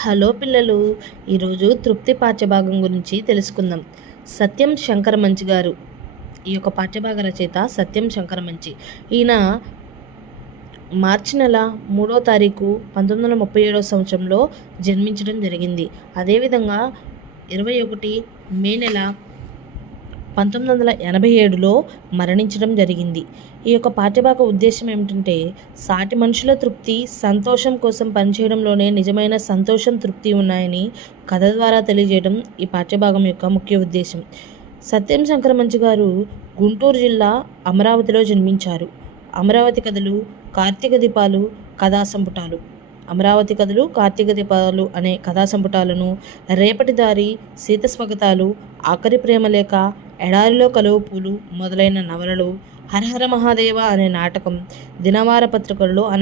Hello పిల్లలు, ఈరోజు తృప్తి పాఠ్యభాగం గురించి తెలుసుకుందాం. సత్యం శంకరమంచి గారు, ఈ యొక్క పాఠ్యభాగ రచయిత సత్యం శంకరమంచి. ఈయన మార్చి నెల 3వ తారీఖు 1937 సంవత్సరంలో జన్మించడం జరిగింది. అదేవిధంగా 21 మే నెల 1987లో మరణించడం జరిగింది. ఈ యొక్క పాఠ్యభాగ ఉద్దేశం ఏమిటంటే, సాటి మనుషుల తృప్తి, సంతోషం కోసం పనిచేయడంలోనే నిజమైన సంతోషం, తృప్తి ఉన్నాయని కథ ద్వారా తెలియజేయడం ఈ పాఠ్యభాగం యొక్క ముఖ్య ఉద్దేశం. సత్యం శంకరమంచి గారు గుంటూరు జిల్లా అమరావతిలో జన్మించారు. అమరావతి కథలు, కార్తీక దీపాలు కథా సంపుటాలు అమరావతి కథలు, కార్తీక దీపాలు అనే కథా సంపుటాలను, రేపటి దారి, సీత స్వాగతాలు, ఆఖరి ప్రేమలేఖ, ఎడారిలో కలువ పూలు మొదలైన నవలలు, హరహర మహాదేవ అనే నాటకం, దినవార పత్రికల్లో అనేక